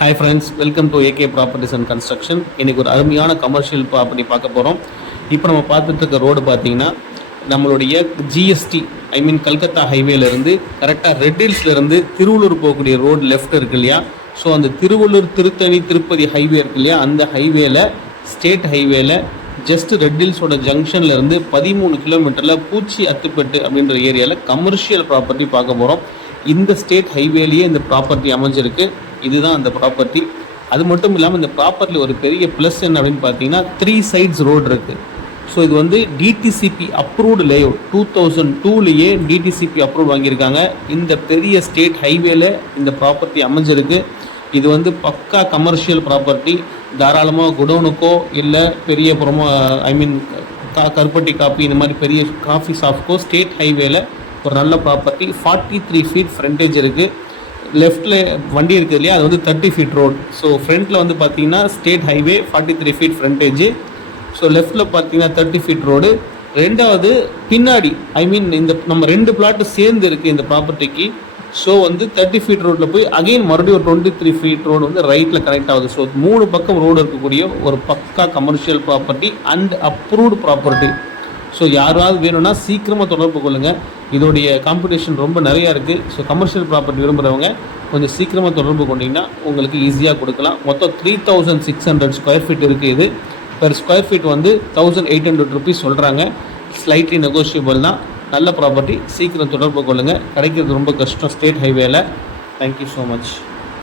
Hi friends, welcome to AK properties and construction. இன்றைக்கி ஒரு அருமையான கமர்ஷியல் ப்ராப்பர்ட்டி பார்க்க போகிறோம். இப்போ நம்ம பார்த்துட்டு இருக்க ரோடு பார்த்தீங்கன்னா நம்மளுடைய ஜிஎஸ்டி கல்கத்தா ஹைவேலேருந்து கரெக்டாக ரெட் ஹில்ஸ்லேருந்து திருவள்ளூர் போகக்கூடிய ரோடு லெஃப்ட் இருக்கு இல்லையா? ஸோ அந்த திருவள்ளூர் திருத்தணி திருப்பதி ஹைவே இருக்கு இல்லையா? அந்த ஹைவேல ஸ்டேட் ஹைவேல ஜஸ்ட் ரெட் ஹில்ஸோட ஜங்ஷன்லேருந்து 13 கிலோமீட்டரில் பூச்சி அத்துப்பட்டு அப்படின்ற ஏரியாவில் கமர்ஷியல் ப்ராப்பர்ட்டி பார்க்க போகிறோம். இந்த ஸ்டேட் ஹைவேலேயே இந்த ப்ராப்பர்ட்டி அமைஞ்சிருக்கு. இதுதான் அந்த ப்ராப்பர்ட்டி. அது மட்டும் இல்லாமல் இந்த ப்ராப்பர்ட்டியில் ஒரு பெரிய ப்ளஸ் என்ன அப்படின்னு பார்த்தீங்கன்னா 3 sides ரோடு இருக்குது. ஸோ இது வந்து டிடிசிபி அப்ரூவ்டு லேஅவுட் 2002லேயே டிடிசிபி அப்ரூவ் வாங்கியிருக்காங்க. இந்த பெரிய ஸ்டேட் ஹைவேல இந்த ப்ராப்பர்ட்டி அமைஞ்சிருக்கு. இது வந்து பக்கா கமர்ஷியல் ப்ராப்பர்ட்டி. தாராளமாக குடோனுக்கோ இல்லை பெரிய கருப்பட்டி காப்பி இந்த மாதிரி பெரிய காஃபி ஷாப்க்கோ ஸ்டேட் ஹைவேல ஒரு நல்ல ப்ராப்பர்ட்டி. 43 feet ஃப்ரண்டேஜ் இருக்குது. லெஃப்டில் வண்டி இருக்குது இல்லையா? அது வந்து 30 feet ரோடு. ஸோ ஃப்ரண்ட்டில் வந்து பார்த்தீங்கன்னா state highway 43 feet frontage. So லெஃப்டில் பார்த்தீங்கன்னா 30 feet ரோடு. ரெண்டாவது பின்னாடி இந்த நம்ம 2 பிளாட்டு சேர்ந்து இருக்குது இந்த ப்ராப்பர்ட்டிக்கு. ஸோ வந்து 30 feet ரோட்டில் போய் அகெயின் மறுபடியும் ஒரு 23 feet ரோடு வந்து ரைட்டில் கனெக்ட் ஆகுது. ஸோ 3 பக்கம் ரோடு இருக்கக்கூடிய ஒரு பக்கா commercial property and approved property. So யாராவது வேணும்னா சீக்கிரமாக தொடர்பு கொள்ளுங்கள். இதோடைய காம்படிஷன் ரொம்ப நிறையா இருக்குது. ஸோ கமர்ஷியல் ப்ராப்பர்ட்டி விரும்புகிறவங்க கொஞ்சம் சீக்கிரமாக தொடர்பு கொண்டிங்கன்னா உங்களுக்கு ஈஸியாக கொடுக்கலாம். மொத்தம் 3600 ஸ்கொயர் ஃபீட் இருக்குது. இது பெர் ஸ்கொயர் ஃபீட் வந்து 1800 rupees சொல்கிறாங்க. ஸ்லைட்லி நெகோஷியபிள் தான். நல்ல ப்ராப்பர்ட்டி. சீக்கிரம் தொடர்பு கொள்ளுங்கள். கிடைக்கிறது ரொம்ப கஷ்டம் ஸ்டேட் ஹைவேல. Thank you so much.